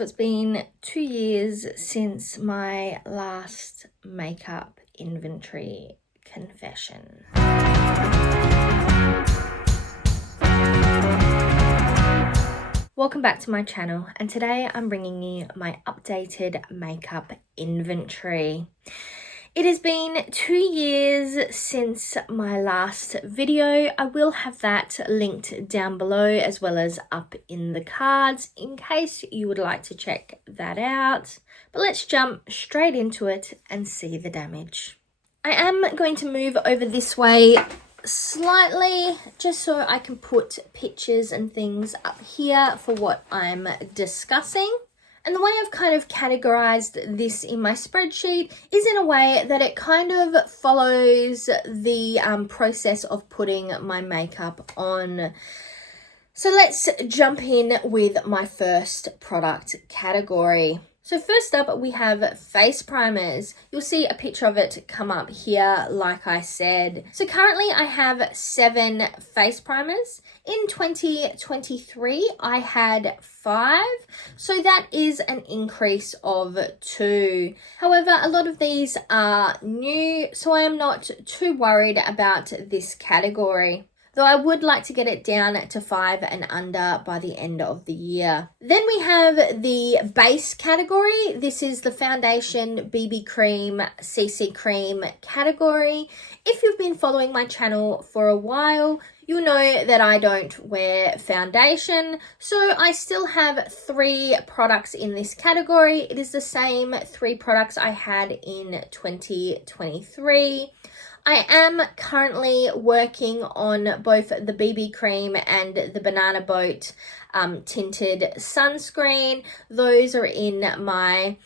So it's been 2 years since my last makeup inventory confession. Welcome back to my channel, and today I'm bringing you my updated makeup inventory. It has been 2 years since my last video. I will have that linked down below as well as up in the cards in case you would like to check that out. But let's jump straight into it and see the damage. I am going to move over this way slightly just so I can put pictures and things up here for what I'm discussing. And the way I've kind of categorized this in my spreadsheet is in a way that it kind of follows the process of putting my makeup on. So let's jump in with my first product category. So first up, we have face primers. You'll see a picture of it come up here, like I said. So currently I have 7 face primers. In 2023, I had 5. So that is an increase of 2. However, a lot of these are new, so I am not too worried about this category, though I would like to get it down to 5 and under by the end of the year. Then we have the base category. This is the foundation, BB cream, CC cream category. If you've been following my channel for a while, you'll know that I don't wear foundation, so I still have 3 products in this category. It is the same 3 products I had in 2023. I am currently working on both the BB cream and the Banana Boat tinted sunscreen. Those are in my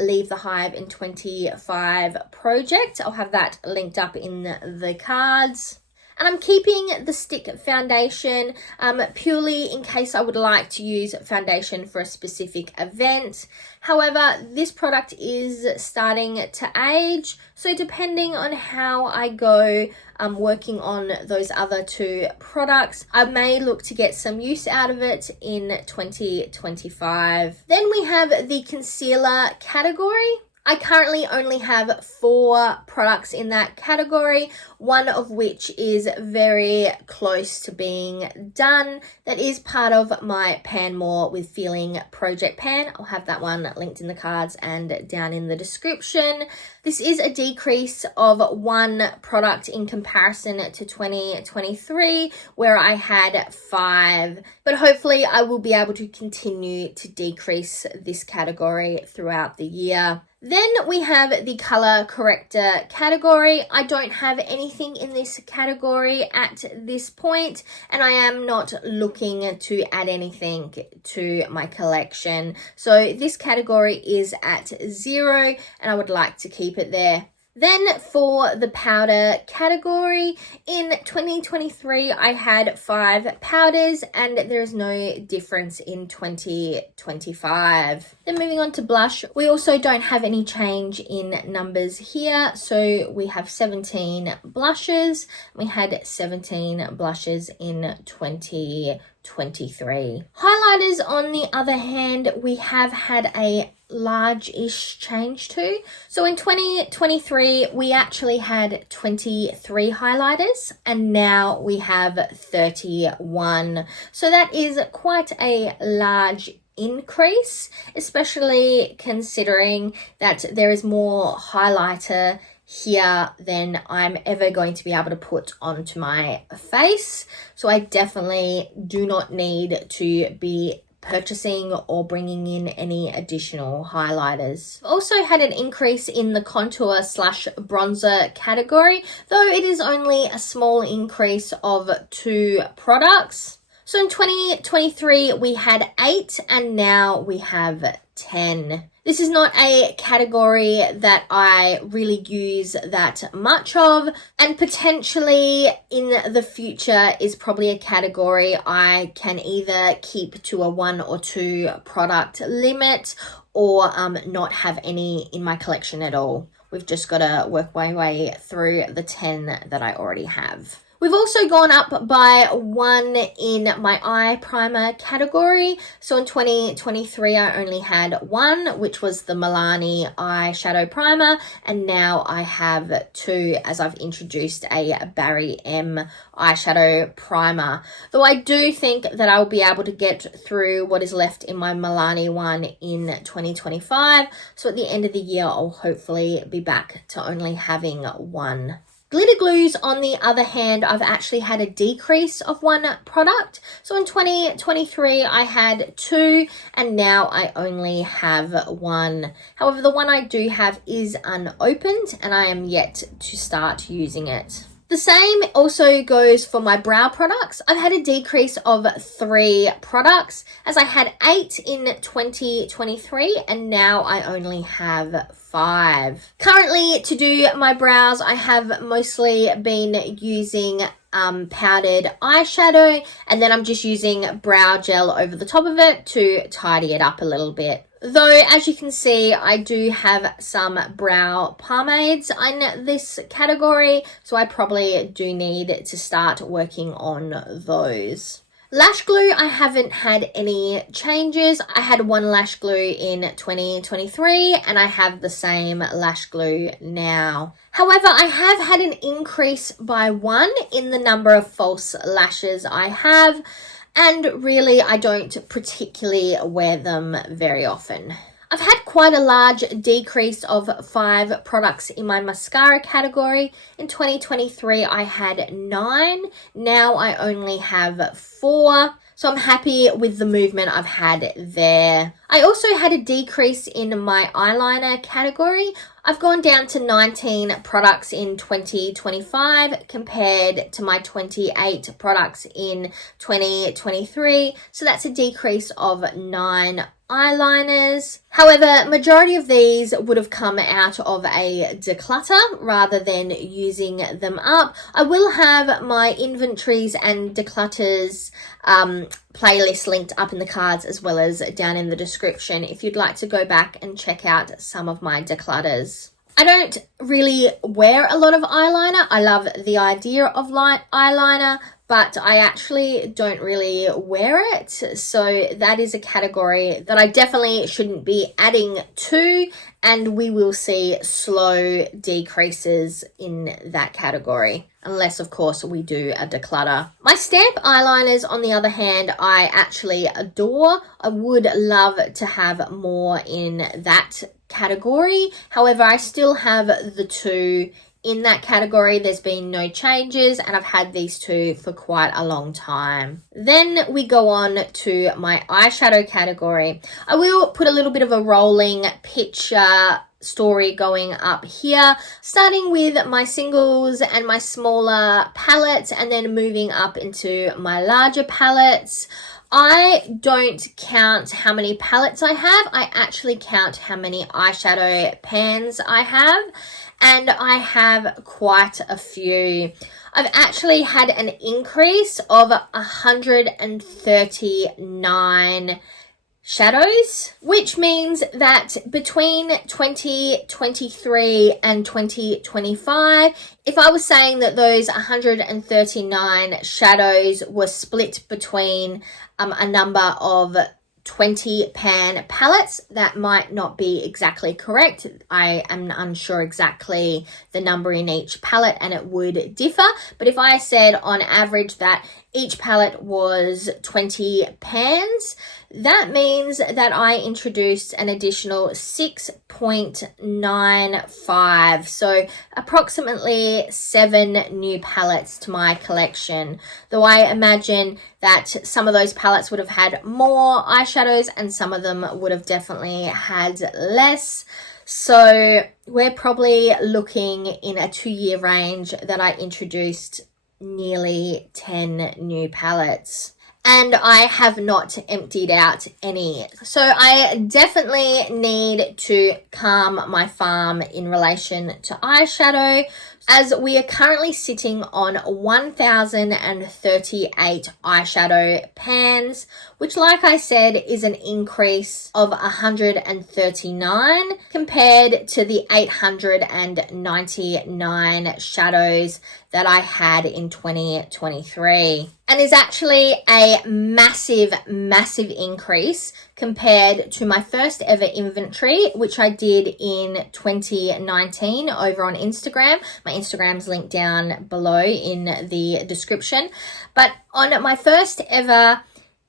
Leave the Hive in 25 project. I'll have that linked up in the cards. And I'm keeping the stick foundation purely in case I would like to use foundation for a specific event. However, this product is starting to age, so depending on how I go working on those other 2 products, I may look to get some use out of it in 2025. Then we have the concealer category. I currently only have 4 products in that category, one of which is very close to being done. That is part of my Pan More with Feeling project pan. I'll have that one linked in the cards and down in the description. This is a decrease of 1 product in comparison to 2023, where I had 5. But hopefully I will be able to continue to decrease this category throughout the year. Then we have the color corrector category. I don't have anything in this category at this point, and I am not looking to add anything to my collection. So this category is at 0, and I would like to keep it there. Then for the powder category, in 2023, I had 5 powders and there is no difference in 2025. Then moving on to blush, we also don't have any change in numbers here. So we have 17 blushes. We had 17 blushes in 2023. Highlighters, on the other hand, we have had a large-ish change to. So in 2023, we actually had 23 highlighters and now we have 31. So that is quite a large increase, especially considering that there is more highlighter here than I'm ever going to be able to put onto my face. So I definitely do not need to be purchasing or bringing in any additional highlighters. Also had an increase in the contour / bronzer category, though it is only a small increase of 2 products. So in 2023 we had 8 and now we have 10. This is not a category that I really use that much of, and potentially in the future is probably a category I can either keep to a 1 or 2 product limit or not have any in my collection at all. We've just got to work my way through the 10 that I already have. We've also gone up by 1 in my eye primer category. So in 2023, I only had 1, which was the Milani eyeshadow primer. And now I have 2 as I've introduced a Barry M eyeshadow primer. Though I do think that I'll be able to get through what is left in my Milani one in 2025. So at the end of the year, I'll hopefully be back to only having 1. Glitter glues, on the other hand, I've actually had a decrease of 1 product. So in 2023, I had 2 and now I only have 1. However, the one I do have is unopened and I am yet to start using it. The same also goes for my brow products. I've had a decrease of 3 products as I had 8 in 2023 and now I only have 5. Currently, to do my brows, I have mostly been using powdered eyeshadow, and then I'm just using brow gel over the top of it to tidy it up a little bit. Though, as you can see, I do have some brow pomades in this category, so I probably do need to start working on those. Lash glue, I haven't had any changes. I had 1 lash glue in 2023 and I have the same lash glue now. However, I have had an increase by 1 in the number of false lashes I have, and really I don't particularly wear them very often. I've had quite a large decrease of 5 products in my mascara category. In 2023, I had 9. Now I only have 4. So I'm happy with the movement I've had there. I also had a decrease in my eyeliner category. I've gone down to 19 products in 2025 compared to my 28 products in 2023. So that's a decrease of 9 eyeliners. However, majority of these would have come out of a declutter rather than using them up. I will have my Inventories and Declutters playlist linked up in the cards as well as down in the description if you'd like to go back and check out some of my declutters. I don't really wear a lot of eyeliner. I love the idea of eyeliner, but I actually don't really wear it. So that is a category that I definitely shouldn't be adding to, and we will see slow decreases in that category. Unless, of course, we do a declutter. My stamp eyeliners, on the other hand, I actually adore. I would love to have more in that category. However, I still have the 2 in that category. There's been no changes and I've had these 2 for quite a long time. Then we go on to my eyeshadow category. I will put a little bit of a rolling picture story going up here, starting with my singles and my smaller palettes and then moving up into my larger palettes. I don't count how many palettes I have. I actually count how many eyeshadow pans I have, and I have quite a few. I've actually had an increase of 139 shadows, which means that between 2023 and 2025, if I was saying that those 139 shadows were split between a number of 20 pan palettes, that might not be exactly correct. I am unsure exactly the number in each palette and it would differ, but if I said on average that each palette was 20 pans, that means that I introduced an additional 6.95, so approximately 7 new palettes to my collection. Though I imagine that some of those palettes would have had more eyeshadows and some of them would have definitely had less. So we're probably looking in a 2-year range that I introduced nearly 10 new palettes. and I have not emptied out any. So I definitely need to calm my farm in relation to eyeshadow, as we are currently sitting on 1,038 eyeshadow pans, which, like I said, is an increase of 139 compared to the 899 shadows that I had in 2023, and is actually a massive increase compared to my first ever inventory, which I did in 2019 over on Instagram. My Instagram's linked down below in the description. But on my first ever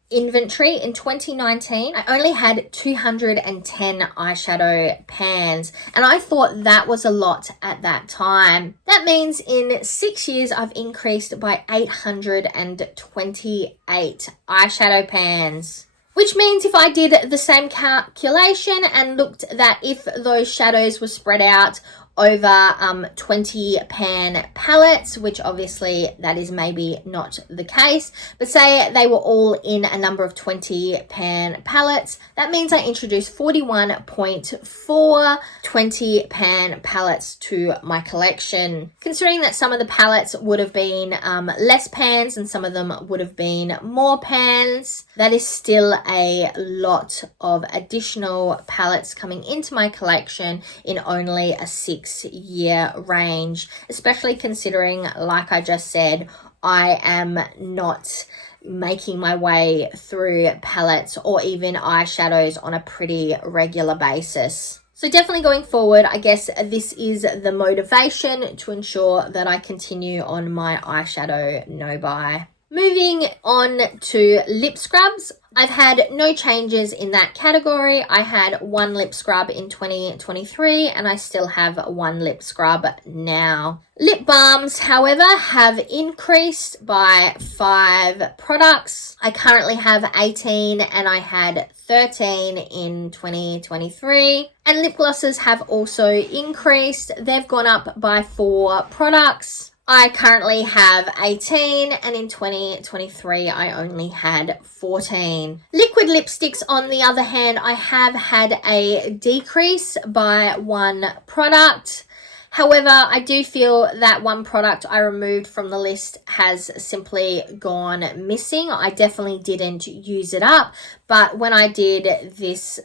inventory in 2019, I only had 210 eyeshadow pans, and I thought that was a lot at that time. That means in 6 years I've increased by 828 eyeshadow pans, which means if I did the same calculation and looked that if those shadows were spread out over 20 pan palettes, which obviously that is maybe not the case, but say they were all in a number of 20 pan palettes, that means I introduced 41.4 20 pan palettes to my collection. Considering that some of the palettes would have been less pans and some of them would have been more pans, that is still a lot of additional palettes coming into my collection in only a 6-year range, especially considering, like I just said, I am not making my way through palettes or even eyeshadows on a pretty regular basis. So definitely going forward, I guess this is the motivation to ensure that I continue on my eyeshadow no-buy. Moving on to lip scrubs, I've had no changes in that category. I had one lip scrub in 2023 and I still have one lip scrub now. Lip balms, however, have increased by 5 products. I currently have 18 and I had 13 in 2023. And lip glosses have also increased. They've gone up by 4 products. I currently have 18 and in 2023 I only had 14. Liquid lipsticks, on the other hand, I have had a decrease by 1 product. However, I do feel that one product I removed from the list has simply gone missing. I definitely didn't use it up, but when I did this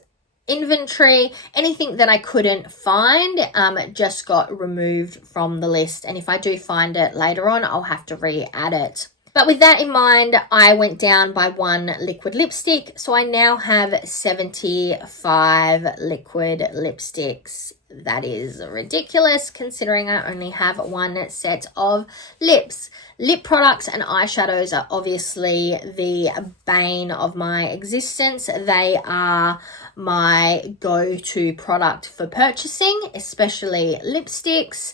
inventory, anything that I couldn't find just got removed from the list, and if I do find it later on, I'll have to re-add it. But with that in mind, I went down by 1 liquid lipstick, so I now have 75 liquid lipsticks. That is ridiculous considering I only have 1 set of lips. Lip products and eyeshadows are obviously the bane of my existence. They are my go-to product for purchasing, especially lipsticks.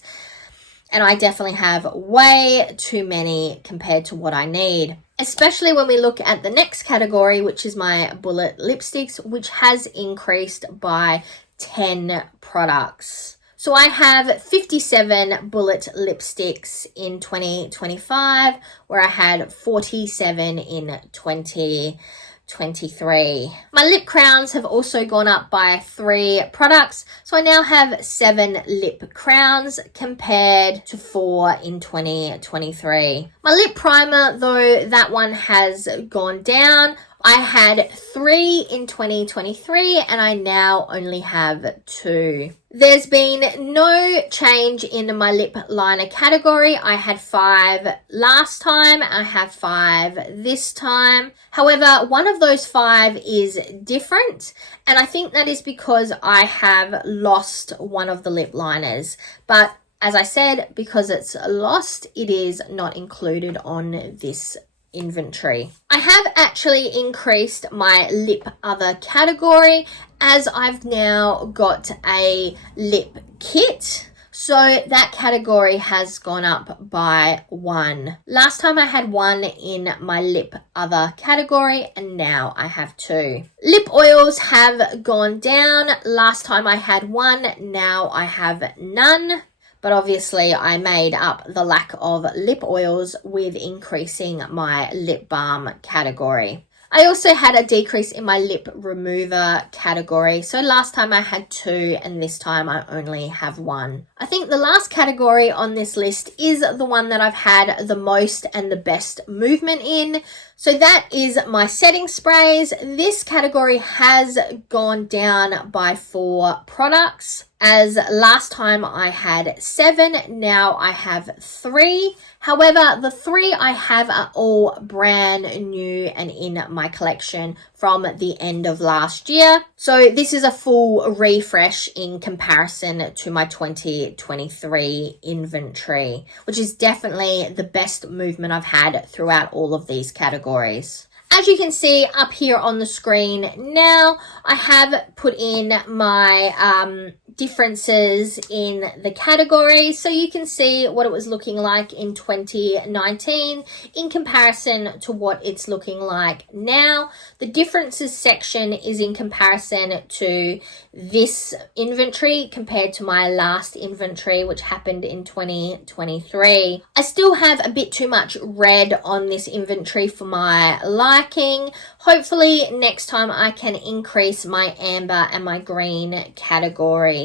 And I definitely have way too many compared to what I need, especially when we look at the next category, which is my bullet lipsticks, which has increased by 10 products. So I have 57 bullet lipsticks in 2025, where I had 47 in 2023. My lip crowns have also gone up by 3 products, so I now have 7 lip crowns compared to 4 in 2023. My lip primer, though, that one has gone down. I had 3 in 2023 and I now only have 2. There's been no change in my lip liner category. I had 5 last time. I have 5 this time. However, one of those 5 is different, and I think that is because I have lost one of the lip liners. But as I said, because it's lost, it is not included on this inventory. I have actually increased my lip other category, as I've now got a lip kit. So that category has gone up by 1. Last time I had 1 in my lip other category, and now I have 2. Lip oils have gone down. Last time I had 1, now I have none. but obviously I made up the lack of lip oils with increasing my lip balm category. I also had a decrease in my lip remover category. So last time I had 2 and this time I only have 1. I think the last category on this list is the one that I've had the most and the best movement in. So that is my setting sprays. This category has gone down by 4 products. As last time I had 7, now I have 3. However, the 3 I have are all brand new and in my collection from the end of last year. So this is a full refresh in comparison to my 2023 inventory, which is definitely the best movement I've had throughout all of these categories. As you can see up here on the screen now, I have put in my differences in the categories, so you can see what it was looking like in 2019 in comparison to what it's looking like now. The differences section is in comparison to this inventory compared to my last inventory, which happened in 2023. I still have a bit too much red on this inventory for my liking. Hopefully next time I can increase my amber and my green categories.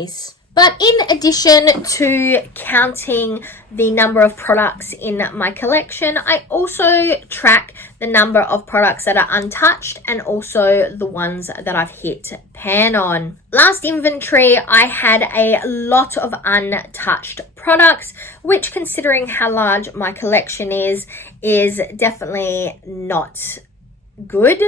But in addition to counting the number of products in my collection, I also track the number of products that are untouched and also the ones that I've hit pan on. Last inventory, I had a lot of untouched products, which, considering how large my collection is definitely not good.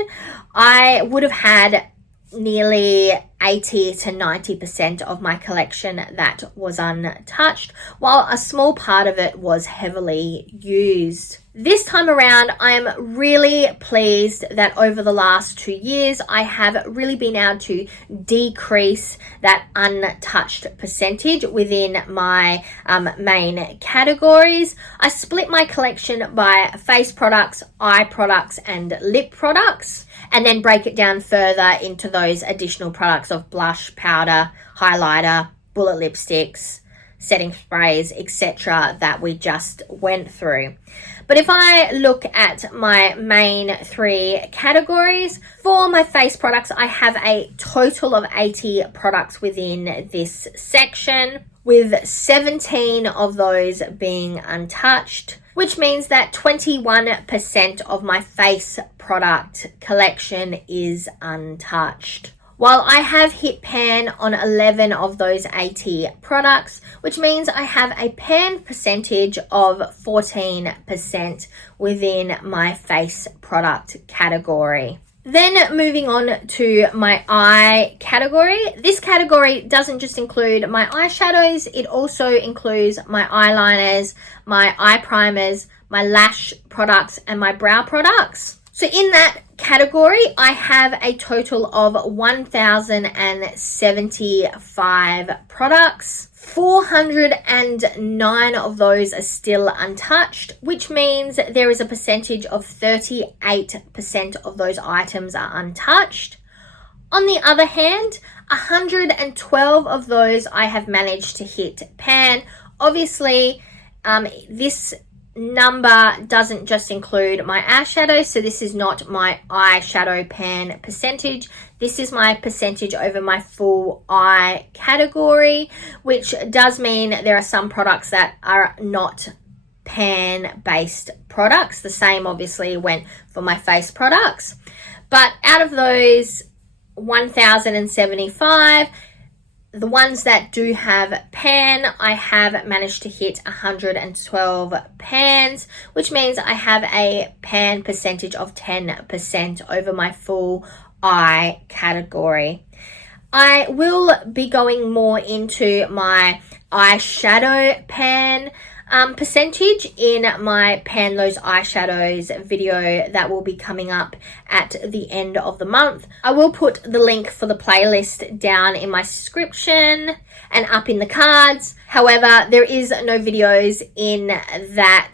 I would have had nearly 80 to 90% of my collection that was untouched, while a small part of it was heavily used. This time around, I am really pleased that over the last 2 years, I have really been able to decrease that untouched percentage within my main categories. I split my collection by face products, eye products, and lip products, and then break it down further into those additional products of blush, powder, highlighter, bullet lipsticks, setting sprays, etc. that we just went through. But if I look at my main 3 categories, for my face products, I have a total of 80 products within this section, with 17 of those being untouched, which means that 21% of my face product collection is untouched. While I have hit pan on 11 of those 80 products, which means I have a pan percentage of 14% within my face product category. Then moving on to my eye category. This category doesn't just include my eyeshadows, it also includes my eyeliners, my eye primers, my lash products, and my brow products. So in that category, I have a total of 1,075 products. 409 of those are still untouched, which means there is a percentage of 38% of those items are untouched. On the other hand, 112 of those I have managed to hit pan. Obviously, this number doesn't just include my eyeshadow, so this is not my eyeshadow pan percentage. This is my percentage over my full eye category, which does mean there are some products that are not pan based products. The same obviously went for my face products, but out of those 1,075, the ones that do have pan, I have managed to hit 112 pans, which means I have a pan percentage of 10% over my full eye category. I will be going more into my eyeshadow pan percentage in my Pan Those Eyeshadows video that will be coming up at the end of the month. I will put the link for the playlist down in my description and up in the cards. However, there is no videos in that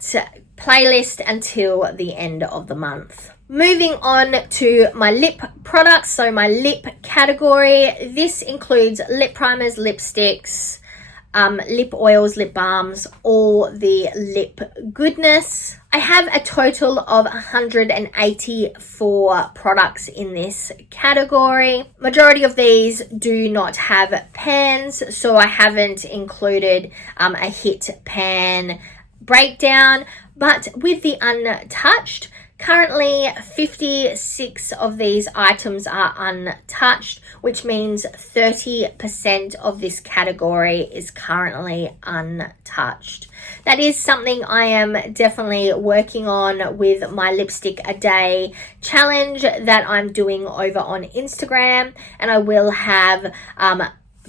playlist until the end of the month. Moving on to my lip products, so my lip category. This includes lip primers, lipsticks, lip oils, lip balms, all the lip goodness. I have a total of 184 products in this category. Majority of these do not have pans, so I haven't included a hit pan breakdown, but with the untouched, currently 56 of these items are untouched, which means 30% of this category is currently untouched. That is something I am definitely working on with my lipstick a day challenge that I'm doing over on Instagram, and I will have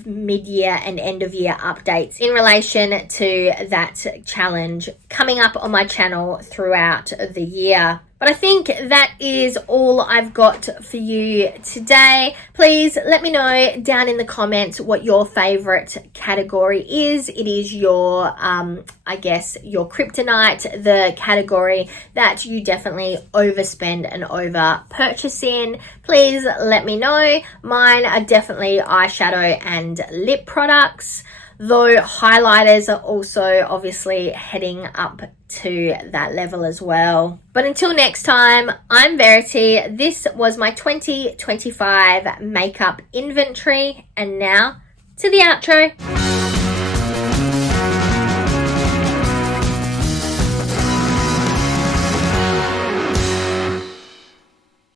mid-year and end-of-year updates in relation to that challenge coming up on my channel throughout the year. But I think that is all I've got for you today. Please let me know down in the comments what your favorite category is. It is your, I guess, your kryptonite, the category that you definitely overspend and over purchase in. Please let me know. Mine are definitely eyeshadow and lip products, though highlighters are also obviously heading up to that level as well. But until next time, I'm Verity. This was my 2025 makeup inventory, and now to the outro.